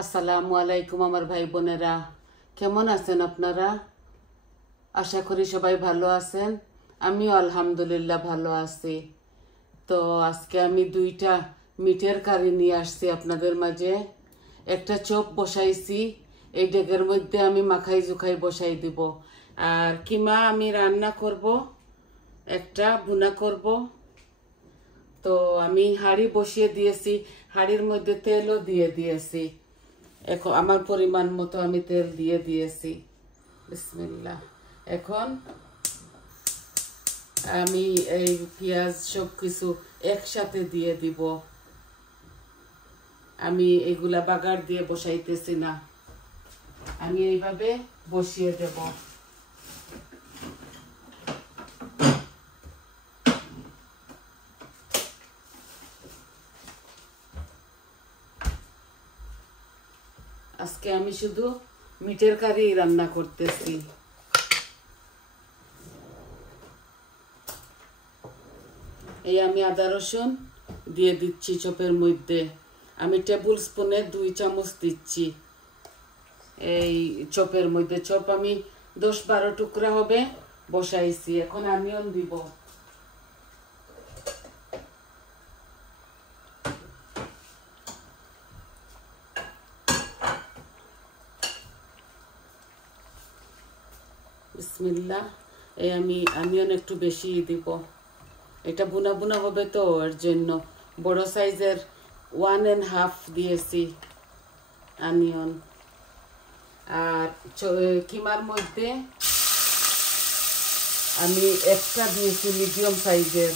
আসসালামু আলাইকুম আমার ভাই বোনেরা, কেমন আছেন আপনারা? আশা করি সবাই ভালো আছেন। আমিও আলহামদুলিল্লাহ ভালো আছি। তো আজকে আমি দুইটা মিটের কারি নিয়ে আসছি আপনাদের মাঝে। একটা চপ বসাইছি, এই ডেগের মধ্যে আমি মাখাই জুখাই বসাই দিব। আর কিমা আমি রান্না করব, একটা ভুনা করব। তো আমি হাঁড়ি বসিয়ে দিয়েছি, হাঁড়ির মধ্যে তেলও দিয়ে দিয়েছি। এখন আমার পরিমাণ মতো আমি তেল দিয়ে দিয়েছি। বিসমিল্লাহ। এখন আমি এই পেঁয়াজ সব কিছু একসাথে দিয়ে দিব। আমি এগুলা বাগার দিয়ে বসাইতেছি না, আমি এইভাবে বসিয়ে দেব। আজকে আমি শুধু মিটের কারি রান্না করতেছি। এই আমি আদা রসুন দিয়ে দিচ্ছি চপের মধ্যে। আমি টেবিল স্পুনে 2 চামচ দিচ্ছি এই চপের মধ্যে। চপ আমি 10-12 টুকরা হবে বসাইছি। এখন অনিয়ন দিব। বিসমিল্লাহ। এই আমি অনিয়ন একটু বেশি দিব, এটা বুনা বুনা হবে তো এর জন্য বড় সাইজের 1.5 দিয়েছি অনিয়ন। আর কিমার মধ্যে আমি একটা দিয়েছি মিডিয়াম সাইজের।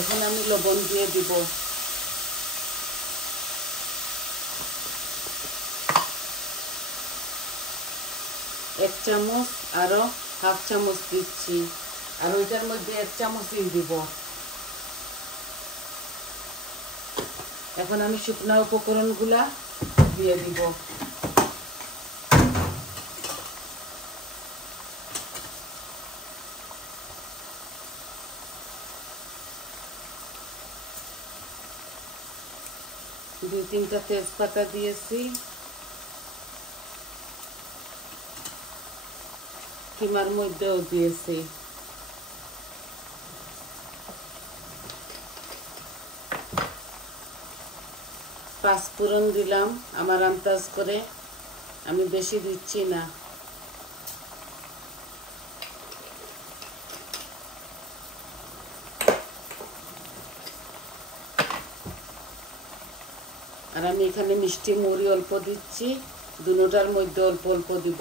এখন আমি লবণ দিয়ে দিব। এক চামচ আরো হাফ চামচ দিচ্ছি, আর ওইটার মধ্যে 1 চামচই দিব। এখন আমি শুকনা উপকরণগুলা দিয়ে দিব। দুই তিনটা তেজপাতা দিয়েছি। কিমার মধ্যেও দিয়েছি। পাঁচফোড়ন দিলাম আমার আন্দাজ করে, আমি বেশি দিচ্ছি না। আর আমি এখানে মিষ্টি মুড়ি অল্প দিচ্ছি, দুটোটার মধ্যে অল্প অল্প দিব।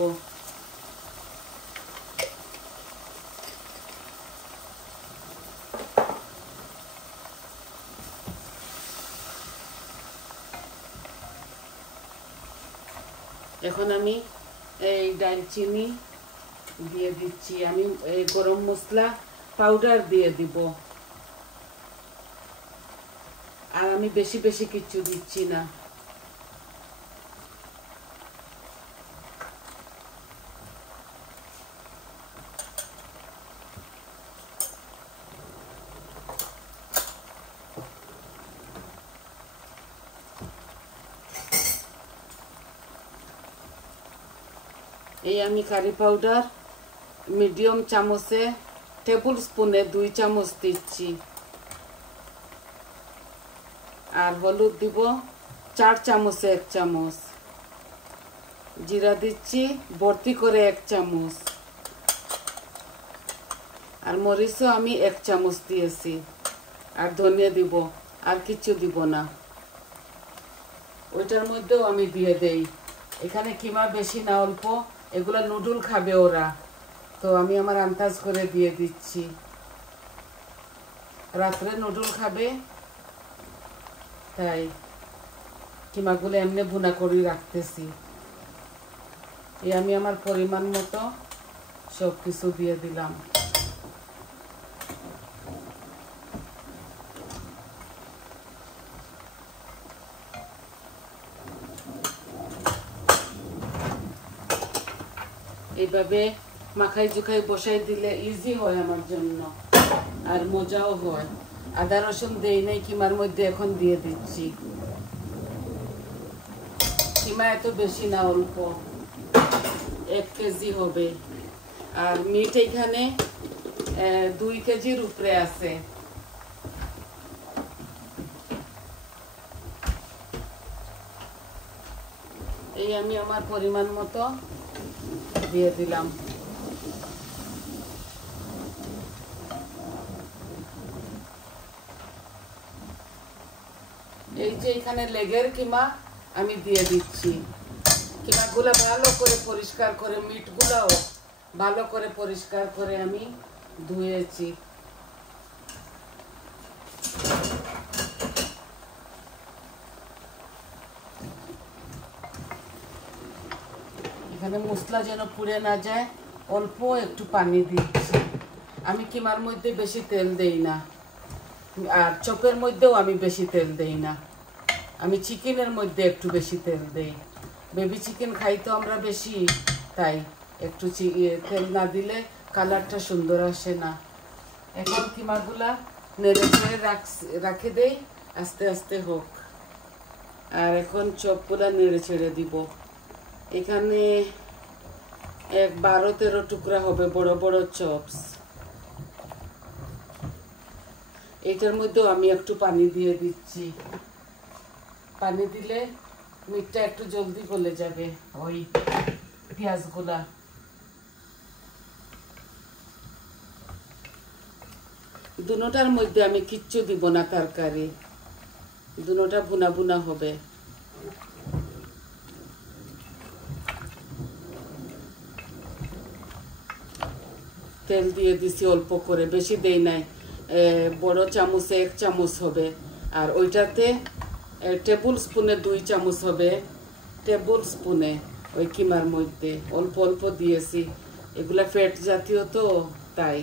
এখন আমি এই দারচিনি দিয়ে দিচ্ছি, আমি এই গরম মশলা পাউডার দিয়ে দিব। আর আমি বেশি বেশি কিছু দিচ্ছি না। এই আমি কারি পাউডার মিডিয়াম চামচে টেবিল স্পুনে 2 চামচ দিচ্ছি। আর হলুদ দিব 4 চামচে 1 চামচ। জিরা দিচ্ছি ভর্তি করে 1 চামচ। আর মরিচও আমি 1 চামচ দিয়েছি। আর ধনিয়া দিব, আর কিছু দিব না। ওইটার মধ্যেও আমি দিয়ে দেই। এখানে কিমা বেশি না অল্প, এগুলা নুডল খাবে ওরা, তো আমি আমার আন্দাজ করে দিয়ে দিচ্ছি। রাত্রে নুডল খাবে, তাই কিমাগুলো এমনি ভুনা করে রাখতেছি। এই আমি আমার পরিমাণ মতো সব কিছু দিয়ে দিলাম। এইভাবে মাখাই জুখাই বসাই দিলে ইজি হয় আমার জন্য, আর মজাও হয়। আদা রসুন দেই নাই কিমার মধ্যে, এখন দিয়ে দিচ্ছি। কিমা এত বেশি না, অল্প 1 কেজি হবে। আর মিট এখানে 2 কেজির উপরে আছে। এই আমি আমার পরিমাণ মতো দিয়ে দিলাম। এই যে এখানে লেগের কিমা আমি দিয়ে দিচ্ছি। কিমাগুলো ভালো করে পরিষ্কার করে, মিটগুলাও ভালো করে পরিষ্কার করে আমি ধুয়েছি। এখানে মশলা যেন পুড়ে না যায়, অল্প একটু পানি দিচ্ছি। আমি কিমার মধ্যে বেশি তেল দেই না, আর চপের মধ্যেও আমি বেশি তেল দেই না। আমি চিকেনের মধ্যে একটু বেশি তেল দেই। বেবি চিকেন খাই তো আমরা বেশি, তাই একটু তেল না দিলে কালারটা সুন্দর আসে না। এখন কিমাগুলা নেড়ে চেড়ে রাখে দেই, আস্তে আস্তে হোক। আর এখন চপগুলা নেড়ে ছেড়ে দিব। এখানে 12-13 টুকরা হবে, বড় বড় চপস। এটার মধ্যেও আমি একটু পানি দিয়ে দিচ্ছি। পানি দিলে মিটটা একটু জলদি গলে যাবে, ওই পেঁয়াজগুলা। দুটোটার মধ্যে আমি কিচ্ছু দিব না তরকারি, দুটোটা ভুনা ভুনা হবে। তেল দিয়ে দিছি অল্প করে, বেশি দেই নাই। বড় চামচে 1 চামচ হবে, আর ওইটাতে টেবিল স্পুনে 2 চামচ হবে। টেবিল স্পুনে ওই কিমার মধ্যে অল্প অল্প দিয়েছি, এগুলা ফ্যাট জাতীয় তো, তাই।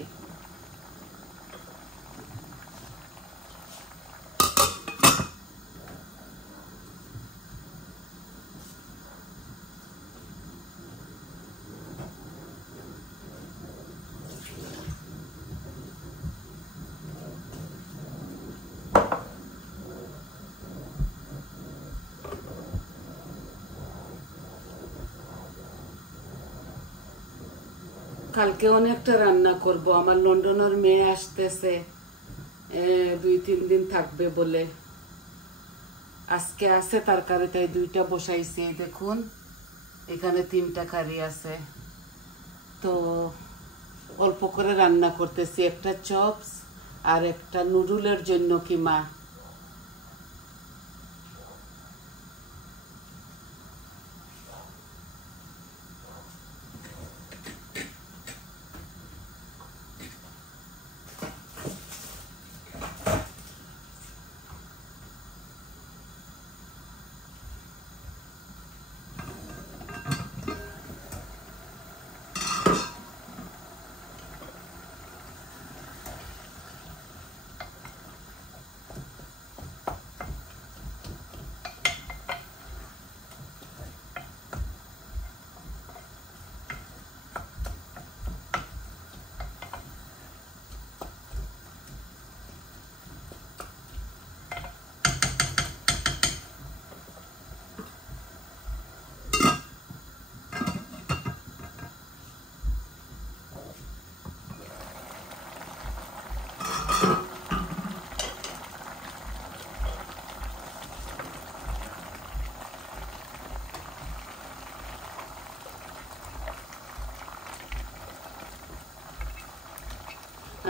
কালকে অনেকটা রান্না করব, আমার লন্ডনের মেয়ে আসতেছে, 2-3 দিন থাকবে বলে। আজকে আছে তরকারি, তাই 2টা বসাইছি। দেখুন এখানে 3টা কারি আছে, তো অল্প করে রান্না করতেছি। একটা চপস আর একটা নুডলের জন্য কিমা।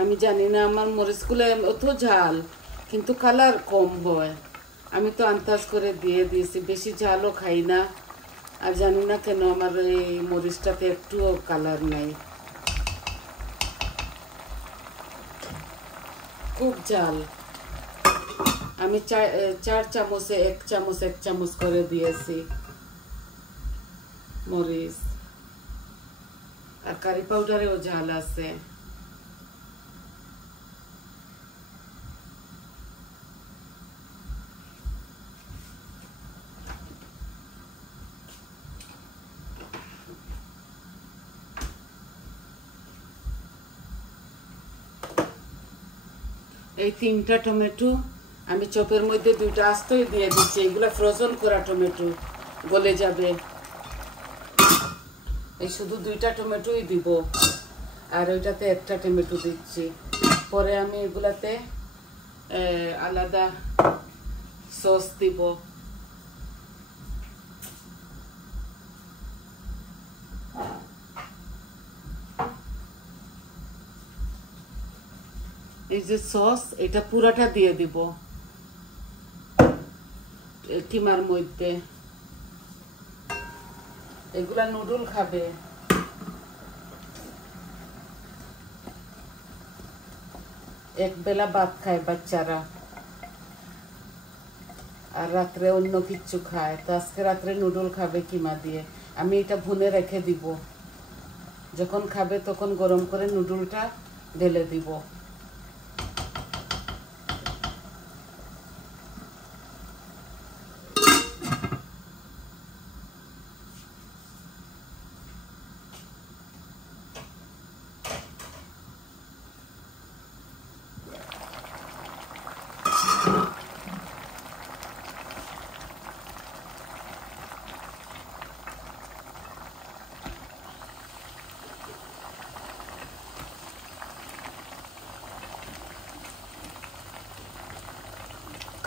আমি জানি না আমার মরিচগুলো অত ঝাল, কিন্তু কালার কম হয়। আমি তো আন্দাজ করে দিয়ে দিয়েছি, বেশি ঝালও খাই না। আর জানি না কেন আমার এই মরিচটাতে একটুও কালার নাই, খুব ঝাল। আমি 4 চামচে 1 চামচ করে দিয়েছি মরিচ। আর কারি পাউডারেও ঝাল আছে। এই 3টা টমেটো আমি চপের মধ্যে 2টা আস্তই দিয়ে দিচ্ছি। এগুলা ফ্রোজেন করা টমেটো, গলে যাবে। এই শুধু 2টা টমেটোই দিব, আর ওইটাতে 1টা টমেটো দিচ্ছি। পরে আমি এগুলাতে আলাদা সস দিব। এই যে সস, এটা পুরাটা দিয়ে দিব কিমার মধ্যে। এগুলা নুডল খাবে, এক বেলা ভাত খায় বাচ্চারা, আর রাত্রে অন্য কিছু খায়। তো আজকে রাত্রে নুডল খাবে কিমা দিয়ে। আমি এটা ভুনে রেখে দিব, যখন খাবে তখন গরম করে নুডলটা ঢেলে দিব।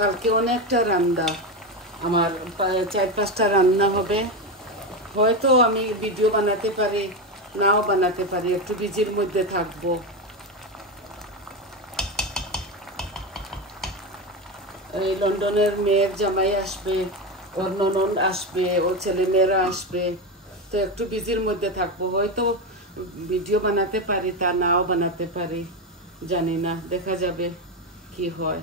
কালকে অনেকটা রান্না, আমার 4-5টা রান্না হবে। হয়তো আমি ভিডিও বানাতে পারি, নাও বানাতে পারি, একটু বিজির মধ্যে থাকবো। এই লন্ডনের মেয়ের জামাই আসবে, ওর ননদ আসবে, ওর ছেলে মেয়েরা আসবে, তো একটু বিজির মধ্যে থাকবো। হয়তো ভিডিও বানাতে পারি, তা নাও বানাতে পারি, জানি না, দেখা যাবে কি হয়।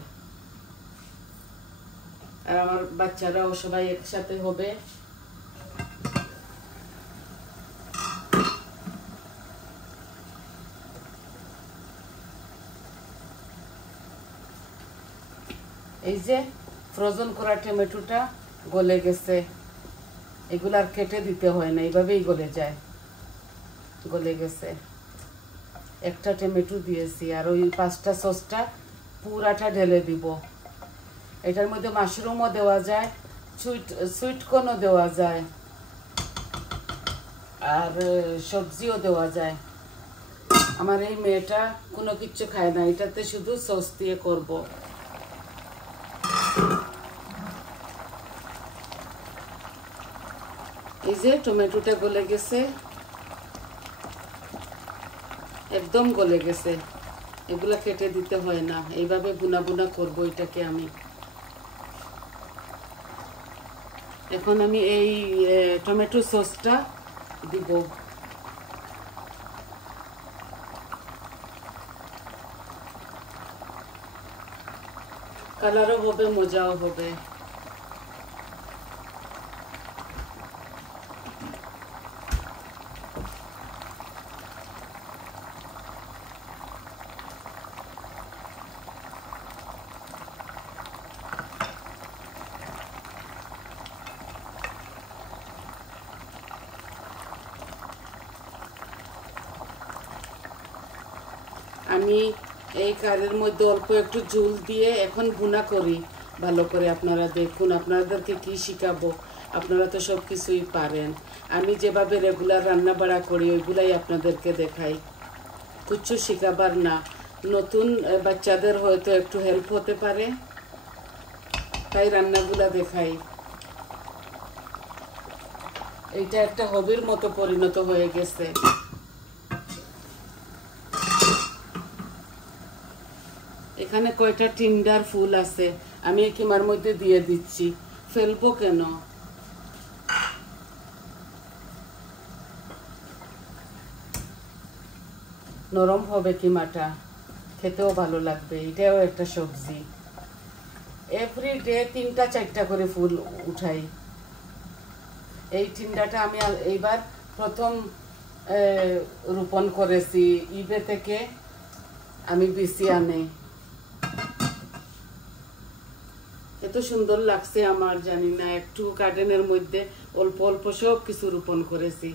আর আমার বাচ্চারাও সবাই একসাথে হবে। এই যে ফ্রোজেন করা টমেটোটা গলে গেছে, এগুলো আর কেটে দিতে হয় না, এইভাবেই গলে যায়। গলে গেছে, 1টা টমেটো দিয়েছি, আর ওই 5টা সসটা পুরাটা ঢেলে দিব। এটার মধ্যে মাশরুমও দেওয়া যায়, সুইট কর্নও দেওয়া যায়, আর সবজিও দেওয়া যায়। আমার এই মেয়েটা কোনো কিছু খায় না, এটাতে শুধু সস দিয়ে করব। এই যে টমেটোটা গলে গেছে, একদম গলে গেছে। এগুলা কেটে দিতে হয় না, এইভাবে বুনা বুনা করবো এটাকে আমি। এখন আমি এই টমেটো সসটা দিব। কালারও হবে, মজাও হবে। আমি এই কারির মধ্যে অল্প একটু ঝোল দিয়ে এখন ভুনা করি ভালো করে। আপনারা দেখুন, আপনাদেরকে কি শিখাবো, আপনারা তো সব কিছুই পারেন। আমি যেভাবে রেগুলার রান্না বাড়া করি ওইগুলাই আপনাদেরকে দেখাই, কিচ্ছু শিখাবার না। নতুন বাচ্চাদের হয়তো একটু হেল্প হতে পারে, তাই রান্নাগুলা দেখাই। এইটা একটা হবির মতো পরিণত হয়ে গেছে। এখানে কয়টা টিন্ডার ফুল আছে, আমি এই কিমার মধ্যে দিয়ে দিচ্ছি। ফেলবো কেন? নরম হবে কিমাটা, খেতেও ভালো লাগবে। এটাও একটা সবজি। এভরিডে 3টা-4টা করে ফুল উঠাই। এই টিন্ডাটা আমি এইবার প্রথম রোপণ করেছি, ইবে থেকে আমি বিসি আনে। এত সুন্দর লাগছে আমার, জানি না, একটু গার্ডেনের মধ্যে অল্প অল্প সব কিছু রোপণ করেছি।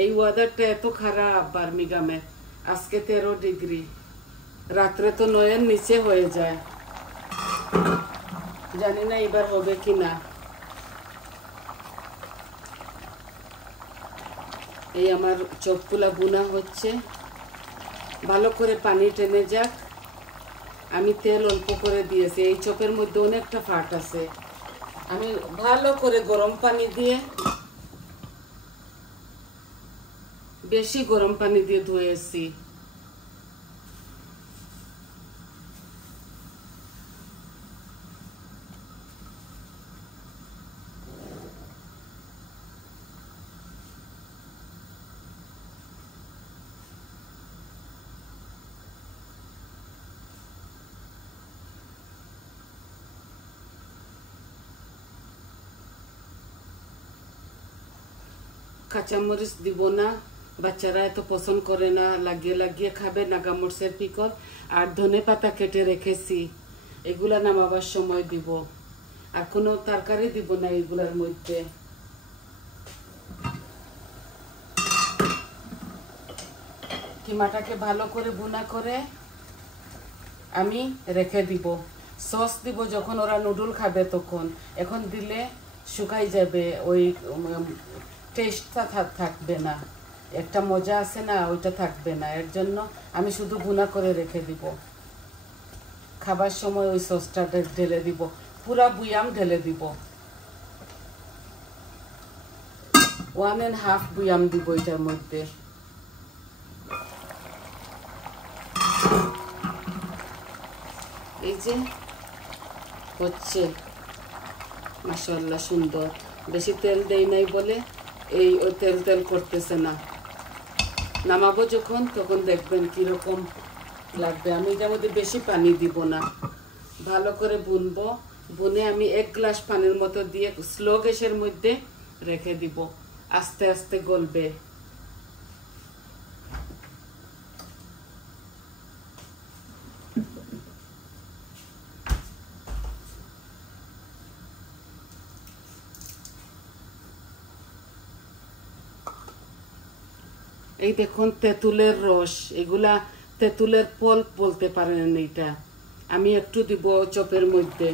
এই ওয়েদারটা এত খারাপ বার্মিংহামে, আজকে 13 ডিগ্রি, রাত্রে তো 9-এর নিচে হয়ে যায়। জানি না এবার হবে কিনা। এই আমার চপগুলা বুনা হচ্ছে, ভালো করে পানি টেনে যাক। আমি তেল অল্প করে দিয়েছি, এই চপের মধ্যে অনেকটা ফাট আছে। আমি ভালো করে গরম পানি দিয়ে, বেশি গরম পানি দিয়ে ধুয়েছি। কাঁচামরিচ দিব না, বাচ্চারা এত পছন্দ করে না, লাগিয়ে লাগিয়ে খাবে। নাগামরিচের পিকল আর ধনে পাতা কেটে রেখেছি, এগুলা নামাবার সময় দিব। আর কোনো তরকারি দিব না এগুলার মধ্যে। কিমাটাকে ভালো করে বুনা করে আমি রেখে দিব। সস দিব যখন ওরা নুডল খাবে তখন, এখন দিলে শুকাই যাবে, ওই টেস্টটা থাকবে না, একটা মজা আছে না, ওইটা থাকবে না। এর জন্য আমি শুধু বুনা করে রেখে দিব, খাবার সময় ওই সসটা ঢেলে দিব, পুরা বুয়াম ঢেলে দিব। 1.5 বুয়াম দিব এটার মধ্যে। এই যে হচ্ছে, মাশাআল্লাহ সুন্দর। বেশি তেল দেই নাই বলে এই ওই তেল তেল করতেছে না। নামাবো যখন তখন দেখবেন কিরকম লাগবে। আমি এটার মধ্যে বেশি পানি দিব না, ভালো করে বুনবো। বুনে আমি 1 গ্লাস পানির মতো দিয়ে স্লো গ্যাসের মধ্যে রেখে দিব, আস্তে আস্তে গলবে। এই দেখুন তেঁতুলের রস, এগুলা তেঁতুলের পল্প বলতে পারেন এটা। আমি একটু দিব চপের মধ্যে।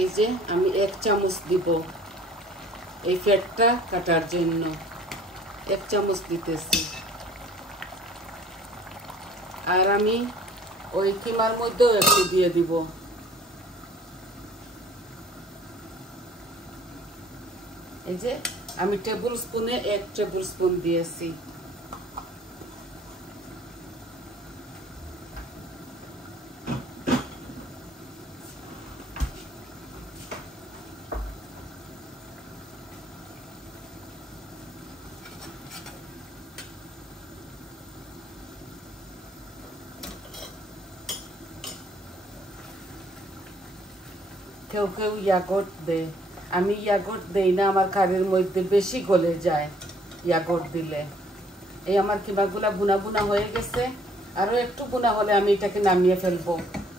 এই যে আমি 1 চামচ দিব এই ফ্যাটটা কাটার জন্য, 1 চামচ দিতেছি। আর আমি ওই কিমার মধ্যেও একটু দিয়ে দিব। এই যে আমি টেবিল স্পুনে 1 টেবিল স্পুন দিয়েছি। কেউ কেউ ইয়াগর্ট দেয়, আমি ইয়াগর্ট দেই না, আমার কারির মধ্যে বেশি গলে যায় ইয়াগর্ট দিলে। এই আমার কিমাগুলা বুনা বুনা হয়ে গেছে, আরও একটু বুনা হলে আমি এটাকে নামিয়ে ফেলবো।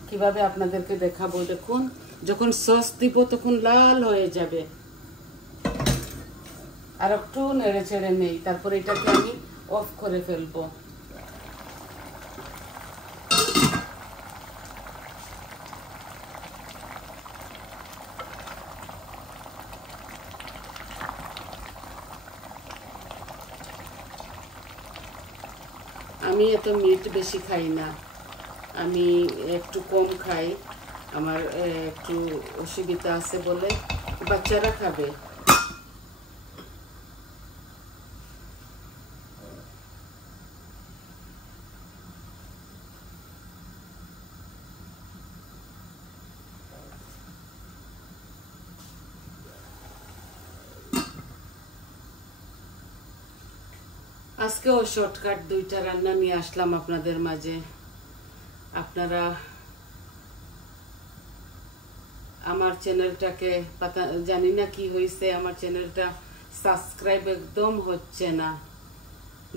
কিভাবে আপনাদেরকে দেখাবো, দেখুন যখন সস দিব তখন লাল হয়ে যাবে। আর একটু নেড়ে চেড়ে নেই, তারপরে এটাকে আমি অফ করে ফেলবো। আমি এত মিট বেশি খাই না, আমি একটু কম খাই, আমার একটু অসুবিধা আছে বলে। বাচ্চারা খাবে। আজকেও শর্টকাট দুইটা রান্না নিয়ে আসলাম আপনাদের মাঝে। আপনারা আমার চ্যানেলটাকে জানি না কি হয়েছে, আমার চ্যানেলটা সাবস্ক্রাইব একদম হচ্ছে না।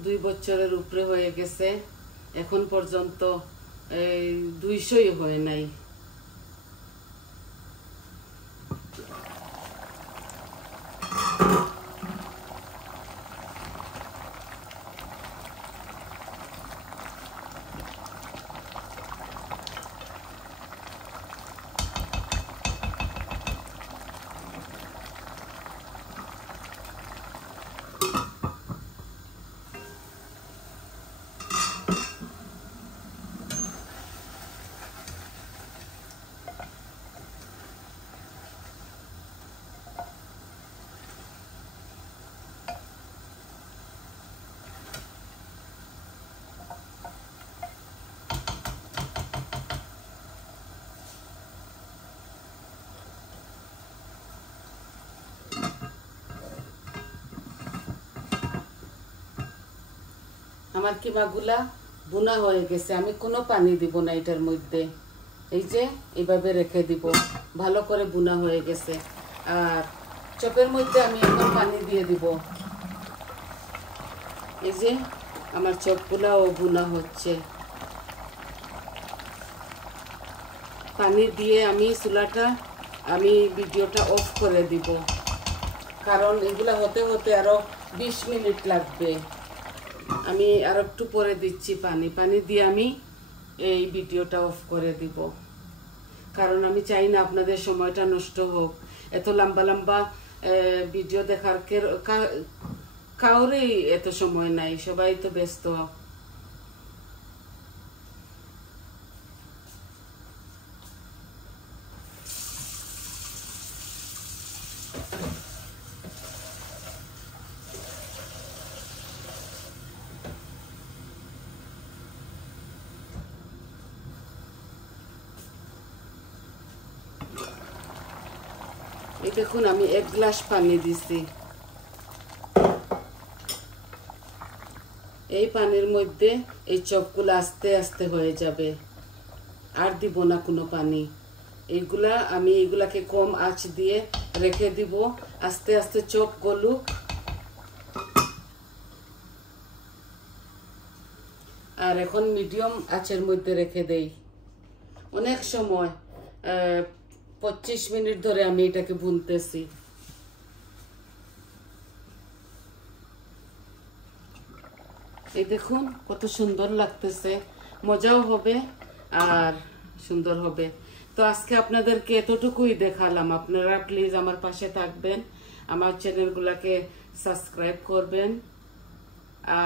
2 বছরের উপরে হয়ে গেছে, এখন পর্যন্ত 200ই হয় নাই। আমার কিমাগুলা বুনা হয়ে গেছে, আমি কোনো পানি দিব না এটার মধ্যে। এই যে এইভাবে রেখে দিব, ভালো করে বুনা হয়ে গেছে। আর চপের মধ্যে আমি এখন পানি দিয়ে দিব। এই যে আমার চপগুলাও বুনা হচ্ছে। পানি দিয়ে আমি চুলাটা ভিডিওটা অফ করে দিব, কারণ এগুলা হতে হতে আরো 20 মিনিট লাগবে। আমি আর একটু পরে দিচ্ছি পানি দিয়ে আমি এই ভিডিওটা অফ করে দিব, কারণ আমি চাই না আপনাদের সময়টা নষ্ট হোক। এত লম্বা লম্বা ভিডিও দেখার কাউরেই এত সময় নাই, সবাই তো ব্যস্ত। এই দেখুন আমি 1 গ্লাস পানি দিছি। এই পানির মধ্যে এই চপগুলো আস্তে আস্তে হয়ে যাবে, আর দিব না কোনো পানি। এইগুলাকে কম আঁচ দিয়ে রেখে দিব, আস্তে আস্তে চপ গলুক। আর এখন মিডিয়াম আঁচের মধ্যে রেখে দেই। অনেক সময় 25 মিনিট ধরে আমি এটাকে ভুনতেছি। এই দেখুন কত সুন্দর লাগতেছে, মজাও হবে আর সুন্দর হবে। তো আজকে আপনাদেরকে এতটুকুই দেখালাম। আপনারা প্লিজ আমার পাশে থাকবেন, আমার চ্যানেলগুলোকে সাবস্ক্রাইব করবেন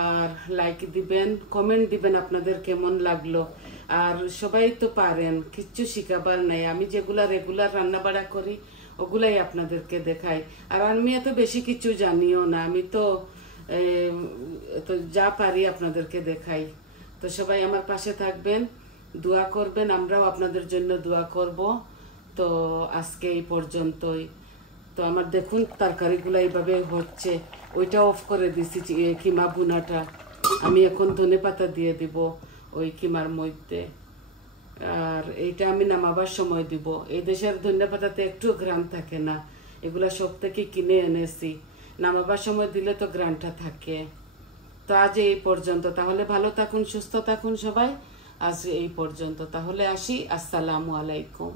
আর লাইক দিবেন, কমেন্ট দিবেন আপনাদের কেমন লাগলো। আর সবাই তো পারেন, কিচ্ছু শিখাবার নাই। আমি যেগুলা রেগুলার রান্না বাড়া করি ওগুলাই আপনাদেরকে দেখাই। আর আমি এত বেশি কিছু জানিও না, আমি তো যা পারি আপনাদেরকে দেখাই। তো সবাই আমার পাশে থাকবেন, দোয়া করবেন, আমরাও আপনাদের জন্য দোয়া করব। তো আজকে এই পর্যন্তই। তো আমার দেখুন তরকারিগুলো এইভাবে হচ্ছে। ওইটা অফ করে দিছি কিমা বুনাটা। আমি এখন ধনেপাতা দিয়ে দিব ওই কিমার মধ্যে। আর এইটা আমি নামাবার সময় দিব। এই দেশের ধনেপাতাতে একটু ঘ্রাণ থাকে না, এগুলা সব থেকে কিনে এনেছি। নামাবার সময় দিলে তো ঘ্রাণটা থাকে। তো আজ এই পর্যন্ত, তাহলে ভালো থাকুন, সুস্থ থাকুন সবাই। আজ এই পর্যন্ত, তাহলে আসি। আসসালামু আলাইকুম।